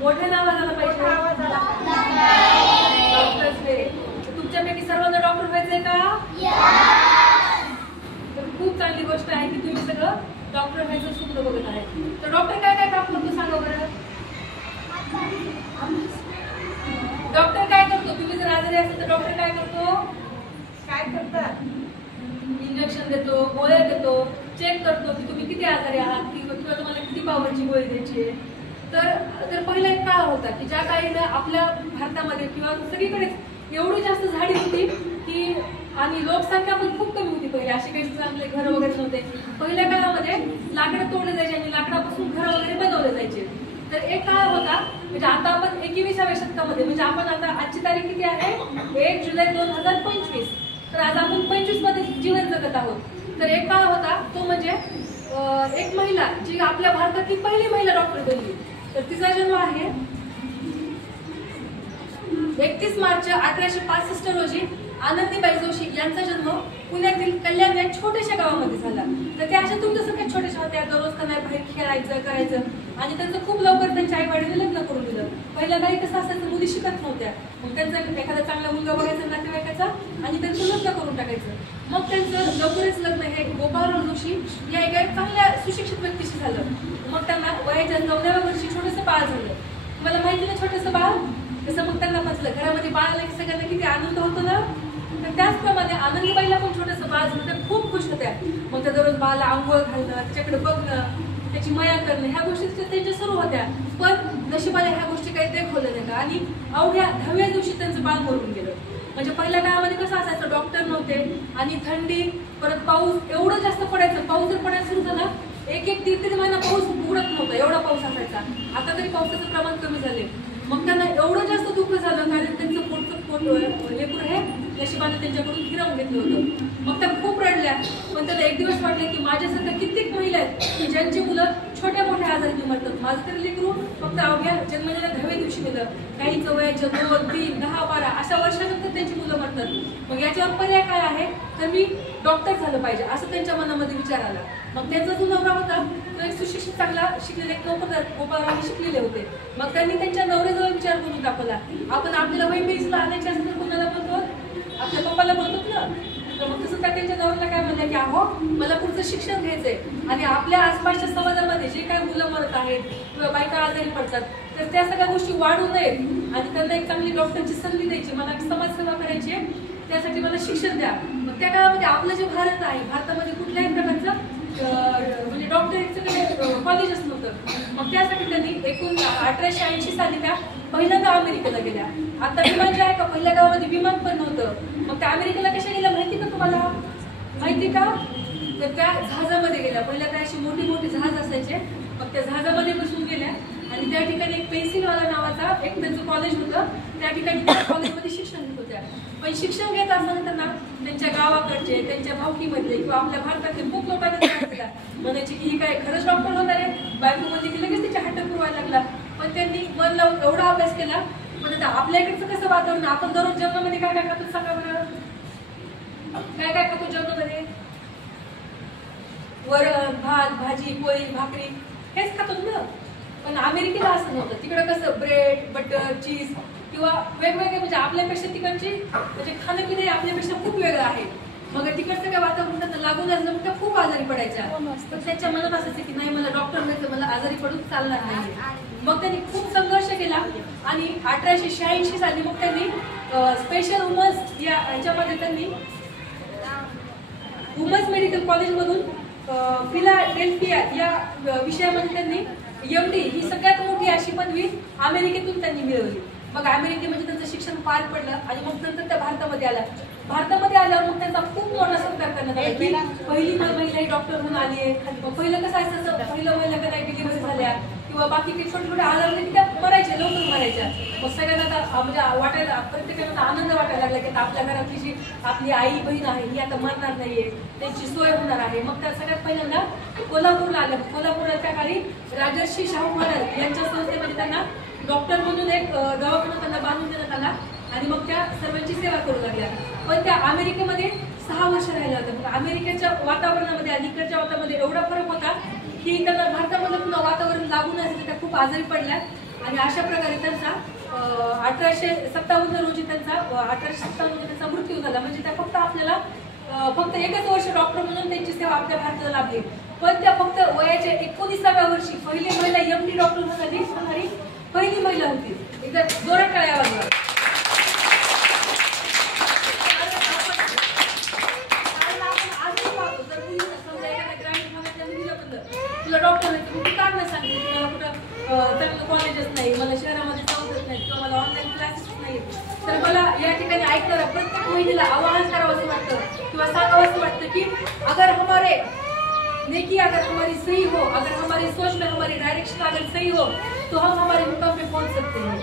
मोठ्या नावाला आला पाहिजे. तुमच्यापैकी सर्वांना डॉक्टर व्हायचंय का? तर खूप चांगली गोष्ट आहे की तुम्ही सगळं डॉक्टर व्हायचं स्वप्न बघत आहे. तर डॉक्टर काय काय काम करतो सांगा बरं. डॉक्टर काय करतो? तुम्ही जर आजारी असेल तर डॉक्टर काय करतो? काय करतात? इंजेक्शन देतो, गोळ्या देतो, चेक करतो की तुम्ही किती आजारी आहात किंवा तुम्हाला किती पावरची गोळी द्यायची आहे. तर पहिला एक काळ होता की ज्या काळी आपल्या भारतामध्ये किंवा सगळीकडेच एवढी जास्त झाडी होती की आणि लोकसंख्या पण खूप कमी होती. पहिले असे काही चांगले घर वगैरे नव्हते. पहिल्या काळामध्ये लाकडं तोडले जायचे आणि लाकडापासून घर वगैरे बनवले जायचे. तर एक काळ होता म्हणजे आता आपण 21व्या शतकामध्ये म्हणजे आपण आता आजची तारीख किती आहे? 1 जुलै 2025. तर आज आपण 25 मध्ये जीवन जगत आहोत. तर एक काळ होता तो म्हणजे एक महिला जी आपल्या भारतातली पहिली महिला डॉक्टर बनली. तर तिचा जन्म आहे 31 मार्च 1865 रोजी आनंदीबाई जोशी यांचा जन्म पुण्यातील कल्याण या छोट्याशा गावामध्ये झाला. तर त्या अशा तुमच्यासारख्या छोट्याशा होत्या. दररोज त्यांना बाहेर खेळायचं करायचं आणि त्यांचं खूप लवकर त्यांच्या आई वडिलांनी लग्न करून दिलं. पहिल्या काही कसं असायचं, मुली शिकत नव्हत्या. मग त्यांचा एखादा चांगला मुलगा बघायचा नातेवाईकाचा आणि त्यांचं लग्न करून टाकायचं. मग त्यांचं लवकरच लग्न हे गोपाळराव जोशी या एका चांगल्या सुशिक्षित व्यक्तीशी झालं. मग त्यांना वयाच्या 9व्या वर्षी छोटंसं बाळ झालं. तुम्हाला माहिती ना छोटंसं बाळ कसं मग त्यांना पचलं. घरामध्ये बाळ आलं की सगळ्यांना किती आनंद होतो ना. तर त्याचप्रमाणे आनंदीबाईला पण छोटंसं बाळ झालं. त्या खूप खुश होत्या. मग त्या दररोज बाळाला आंघोळ घालणं, त्याच्याकडे बघणं, त्याची माया करणं ह्या गोष्टी त्यांच्या सुरू होत्या. पण नशिबाला ह्या गोष्टी काही देखवल्या नाही का आणि अवघ्या 10व्या दिवशी त्यांचं बाळ मरून गेलं. म्हणजे पहिल्या काळामध्ये कसं असायचं, डॉक्टर नव्हते आणि थंडी परत पाऊस एवढं जास्त पडायचं. पाऊस जर पडायला सुरू झाला 1-1-3 महिना पाऊस उघडत नव्हता, एवढा पाऊस असायचा. आता तरी पावसाचं प्रमाण कमी झाले. मग त्यांना एवढं जास्त दुःख झालं कारण त्यांचं लेकरू हे नशिबाने त्यांच्याकडून हिरावून घेतलं होतं. मग त्या खूप रडल्या. पण त्याला एक दिवस वाटले की माझ्यासारख्या कित्येक महिला आहेत की ज्यांची मुलं छोट्या मोठ्या आजाराने मरतात. माझं तरी लेकरू फक्त अवघ्या जन्मलेल्या 10व्या दिवशी गेलं. काहींचं वयाच्या 2, 3, 10, 12 अशा वर्षानंतर त्यांची मुलं मरतात. मग याच्यावर पर्याय काय आहे तर मी डॉक्टर झालं पाहिजे असं त्यांच्या मनामध्ये विचार आला. मग त्यांचा जो नवरा होता तो एक सुशिक्षित चांगला शिकलेला एक नोकरदार गोपाळराव शिकलेले होते. मग त्यांनी त्यांच्या नवऱ्याजवळ विचार करून दाखवला. आपण आपल्याला वैमेजला आणायचे असेल तर कोणाला बोलतो? आपल्या पप्पाला बोलतो ना. तर मग तसं त्यांच्या नवऱ्याला काय म्हणलं की अहो मला पुढचं शिक्षण घ्यायचंय आणि आपल्या आसपासच्या समाजामध्ये जे काही मुलं मरत आहेत किंवा बायका आजारी पडतात तर त्या सगळ्या गोष्टी वाढू नयेत आणि त्यांना एक चांगली डॉक्टरची संधी द्यायची, मला समाजसेवा करायची आहे, त्यासाठी मला शिक्षण द्या. मग त्या काळामध्ये आपलं जे भारत आहे भारतामध्ये कुठल्याही प्रकारचं म्हणजे डॉक्टरचं कॉलेजच नव्हतं. मग त्यासाठी त्यांनी 1880 साली त्या पहिल्यांदा अमेरिकेला गेल्या. आता विमान जे आहे का पहिल्या गावामध्ये विमान पण नव्हतं. मग त्या अमेरिकेला कशा गेल्या माहिती का तुम्हाला? माहिती का? तर त्या जहाजामध्ये गेल्या. पहिल्या काय अशी मोठी मोठी जहाज असायचे. मग त्या जहाजामध्ये बसून गेल्या आणि त्या ठिकाणी एक पेन्सिलवाला नावाचा एक त्यांचं कॉलेज होतं. त्या ठिकाणी त्या कॉलेजमध्ये शिक्षण घेत होत्या. पण शिक्षण घेत असताना त्यांना त्यांच्या गावाकडचे त्यांच्या भावकीमधले किंवा आपल्या भारतातले खूप लोकांना त्रास दिला. म्हणायचे की ही काय खरंच डॉक्टर होणार आहे? बायको म्हणजे की लगेच तिच्या हट्ट पुरवायला लागला. पण त्यांनी मन लावून एवढा अभ्यास केला. पण आता आपल्या इकडचं कसं वातावरण, आपण दररोज जेवणामध्ये काय काय खातो सांगा बरं? काय काय खातो जेवणामध्ये? वरण भात भाजी पोळी भाकरी हेच खातो ना. पण अमेरिकेला असं नव्हतं. तिकडं कसं ब्रेड बटर चीज किंवा वेगवेगळे म्हणजे आपल्यापेक्षा तिकडची म्हणजे खाणंपिणं आपल्यापेक्षा खूप वेगळं आहे. मग तिकडचं काय वातावरण त्यांना लागून असलं मग त्या खूप आजारी पडायच्या. तर त्याच्या मनात असायचं की नाही मला डॉक्टर व्हायचं, मला आजारी पडून चालणार नाही. मग त्यांनी खूप संघर्ष केला आणि 1886 साली मग त्यांनी स्पेशल वुमन्स या ह्याच्यामध्ये त्यांनी वुमन्स मेडिकल कॉलेजमधून फिलाडेल्फिया या विषयामध्ये त्यांनी MD ही सगळ्यात मोठी अशी पदवी अमेरिकेतून त्यांनी मिळवली. मग अमेरिकेमध्ये त्यांचं शिक्षण पार पडलं आणि मग नंतर त्या भारतामध्ये आल्या. भारतामध्ये आल्यावर मग त्यांचा खूप मोठा सत्कार करण्यात आला की पहिली महिला ही डॉक्टर म्हणून आली आहे. पहिलं कसं असायचं, पहिलं महिला का नाही डिलिव्हरी झाल्या किंवा बाकी काही छोटे छोटे आजार की त्या मरायच्या, लवकर मरायच्या. मग सगळ्यांना आता म्हणजे वाटायला प्रत्येकाला आनंद वाटायला लागला की आपल्या घरातली जी आपली आई बहीण आहे ही आता मरणार नाहीये, त्यांची सोय होणार आहे. मग त्या सगळ्यात पहिल्यांदा कोल्हापूरला आल्या. कोल्हापूरला त्या काळी राजर्षी शाहू महाराज यांच्या संस्थेमध्ये त्यांना डॉक्टर म्हणून एक दवाखाना त्यांना बांधून देण्यात आला आणि मग त्या सर्वांची सेवा करू लागल्या. पण त्या अमेरिकेमध्ये 6 वर्ष राहिल्या होत्या. अमेरिकेच्या वातावरणामध्ये आणि इकडच्या वातावरणामध्ये एवढा फरक होता की त्यांना भारतामध्ये पुन्हा वातावरण लागून असेल त्या खूप आजारी पडल्या आणि अशा प्रकारे त्यांचा 1857 रोजी त्यांचा मृत्यू झाला. म्हणजे त्या फक्त आपल्याला फक्त एकच वर्ष डॉक्टर म्हणून त्यांची सेवा आपल्या भारताला लाभली, पण त्या फक्त वयाच्या 19व्या वर्षी पहिली महिला MD डॉक्टर होणारी पहिली महिला होती. एकदा जोरात टाळ्या वाजवा. तुला डॉक्टर नाही तू कारण सांगितलं मला कुठं चांगलं कॉलेजच नाही, मला शहरामध्ये जाऊच नाही किंवा मला ऑनलाईन क्लासेस नाही, तर मला या ठिकाणी ऐकणाऱ्या प्रत्येक महिलेला आवाहन करावं असं वाटतं किंवा सांगावं असं वाटतं की अगर हमारे नेकी अगर हमारी सही हो, अगर हमारी सोच में हमारी डायरेक्शन अगर सही हो तो हम हमारे मुकाम पे पहुंच सकते हैं.